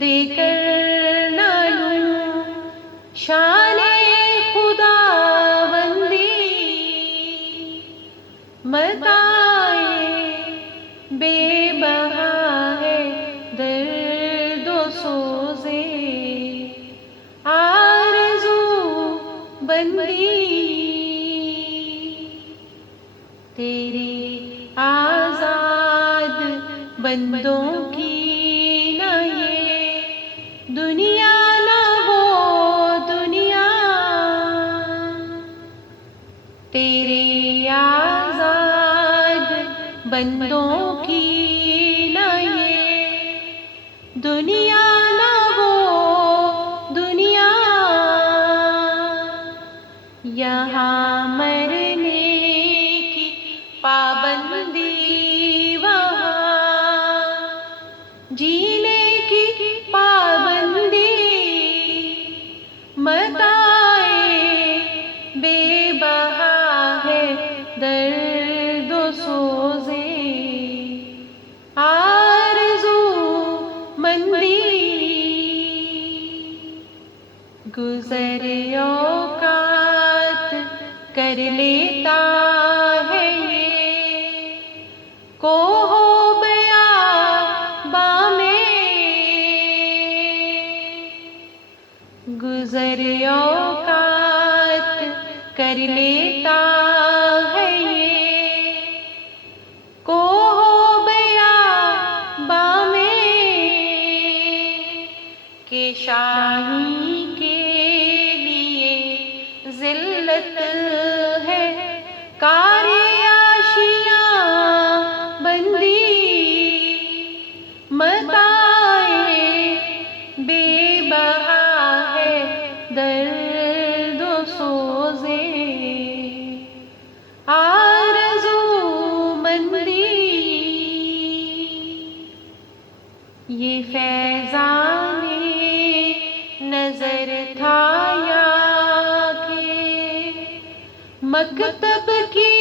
دے کر نہ لوں شان خدا بندی، متائے بے بہا ہے درد و سوزے آرزو بندی، تیرے آزاد بندوں کی نہ یہ دنیا نہ وہ دنیا، تیرے آزاد بندوں کی نہ یہ دنیا نہ وہ دنیا، یہاں مرنے کی پابندی وہاں جینے کی پابندی، متائے بے بہا ہے درد و سوزے آرزو مندی، گزر اوقات کر لیتا ہے یہ کوہ بیاباں میں، گزر اوقات کر لیتا ہے یہ کوہ بیاباں میں، کہ شاہی کے لیے ذلت ہے کار آشیاں بندی، متائے بے بہا ہے درد و سوزے آرزو مندی، یہ فیضان نظر تھا یا کہ مکتب کی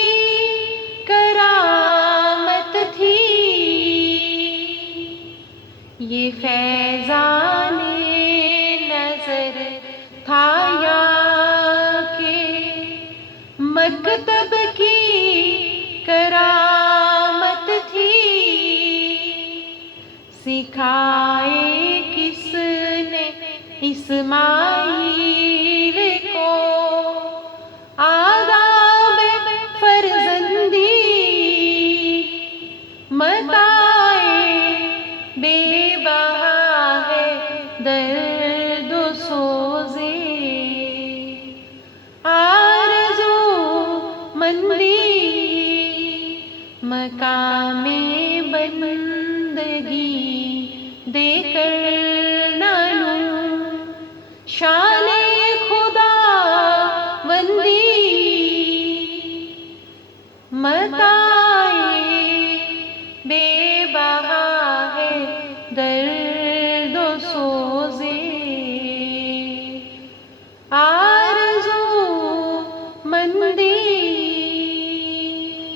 کرامت تھی، یہ فیضان نظر تھا یا کہ مکتب کی کرامت تھی، سکھائے کس نے اسماعیل کو آداب فرزندی، متائے بے بہا ہے درد و سوزے آرزو مندی، مقام بندگی دے کر نہ لوں شان خدا بندی، متائے بے بہا ہے درد و سوزے آرزو مندی۔